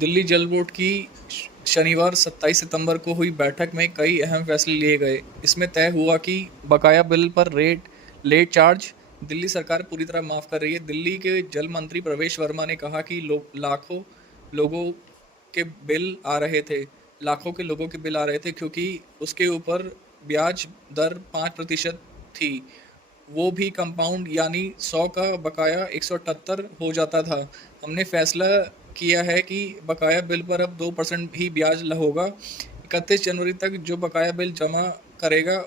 दिल्ली जल बोर्ड की शनिवार 27 सितंबर को हुई बैठक में कई अहम फैसले लिए गए। इसमें तय हुआ कि बकाया बिल पर लेट चार्ज दिल्ली सरकार पूरी तरह माफ़ कर रही है। दिल्ली के जल मंत्री प्रवेश वर्मा ने कहा कि लाखों लोगों के बिल आ रहे थे लाखों के लोगों के बिल आ रहे थे क्योंकि उसके ऊपर ब्याज दर 5% थी। वो भी कंपाउंड यानी 100 का बकाया 178 हो जाता था। हमने फैसला किया है कि बकाया बिल पर अब 2% ही ब्याज होगा। 31 जनवरी तक जो बकाया बिल जमा करेगा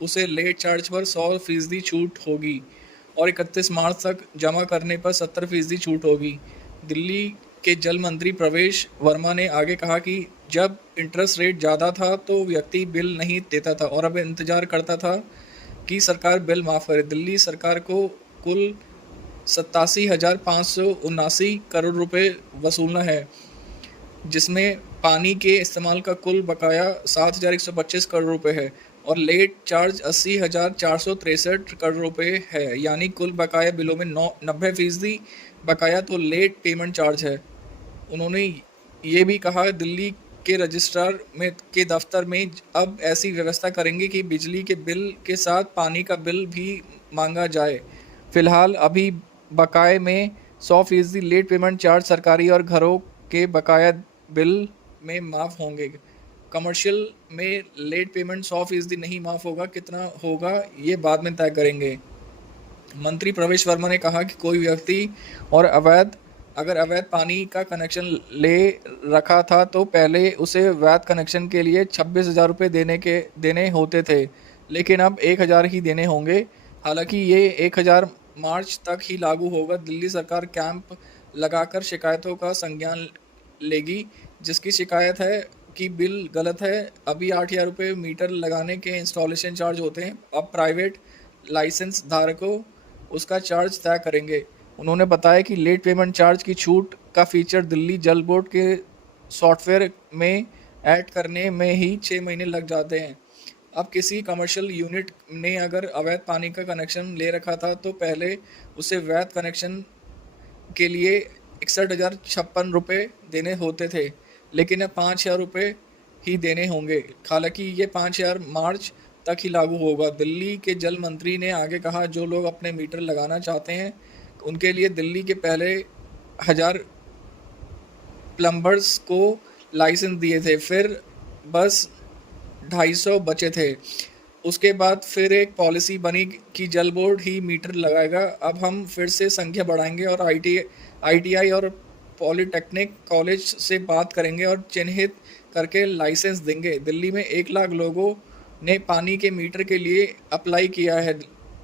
उसे लेट चार्ज पर 100% छूट होगी और 31 मार्च तक जमा करने पर 70% छूट होगी। दिल्ली के जल मंत्री प्रवेश वर्मा ने आगे कहा कि जब इंटरेस्ट रेट ज़्यादा था तो व्यक्ति बिल नहीं देता था और अब इंतज़ार करता था कि सरकार बिल माफ़ करे। दिल्ली सरकार को कुल 87,579 करोड़ रुपए वसूलना है, जिसमें पानी के इस्तेमाल का कुल बकाया 7,125 करोड़ रुपए है और लेट चार्ज 80,463 करोड़ रुपए है। यानी कुल बकाया बिलों में 90% बकाया तो लेट पेमेंट चार्ज है। उन्होंने ये भी कहा दिल्ली के रजिस्ट्रार में के दफ्तर में अब ऐसी व्यवस्था करेंगे कि बिजली के बिल के साथ पानी का बिल भी मांगा जाए। फिलहाल अभी बकाये में 100% लेट पेमेंट चार्ज सरकारी और घरों के बकाया बिल में माफ़ होंगे। कमर्शियल में लेट पेमेंट 100% नहीं माफ़ होगा, कितना होगा ये बाद में तय करेंगे। मंत्री प्रवेश वर्मा ने कहा कि कोई व्यक्ति और अगर अवैध पानी का कनेक्शन ले रखा था तो पहले उसे वैध कनेक्शन के लिए 26,000 रुपये देने होते थे, लेकिन अब 1,000 ही देने होंगे। हालांकि ये 1,000 मार्च तक ही लागू होगा। दिल्ली सरकार कैंप लगाकर शिकायतों का संज्ञान लेगी। जिसकी शिकायत है कि बिल गलत है, अभी 8,000 रुपये मीटर लगाने के इंस्टॉलेशन चार्ज होते हैं, अब प्राइवेट लाइसेंस धारकों उसका चार्ज तय करेंगे। उन्होंने बताया कि लेट पेमेंट चार्ज की छूट का फीचर दिल्ली जल बोर्ड के सॉफ्टवेयर में ऐड करने में ही 6 महीने लग जाते हैं। अब किसी कमर्शियल यूनिट ने अगर अवैध पानी का कनेक्शन ले रखा था तो पहले उसे वैध कनेक्शन के लिए 61,056 रुपये देने होते थे, लेकिन अब 5,000 रुपये ही देने होंगे। हालांकि ये 5,000 मार्च तक ही लागू होगा। दिल्ली के जल मंत्री ने आगे कहा जो लोग अपने मीटर लगाना चाहते हैं उनके लिए दिल्ली के पहले 1,000 प्लम्बर्स को लाइसेंस दिए थे, फिर बस 250 बचे थे। उसके बाद फिर एक पॉलिसी बनी कि जल बोर्ड ही मीटर लगाएगा। अब हम फिर से संख्या बढ़ाएंगे और आईटीआई और पॉलिटेक्निक कॉलेज से बात करेंगे और चिन्हित करके लाइसेंस देंगे। दिल्ली में 1 लाख लोगों ने पानी के मीटर के लिए अप्लाई किया है,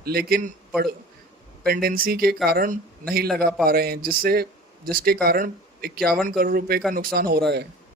लेकिन पेंडेंसी के कारण नहीं लगा पा रहे हैं, जिसके कारण 51 करोड़ रुपए का नुकसान हो रहा है।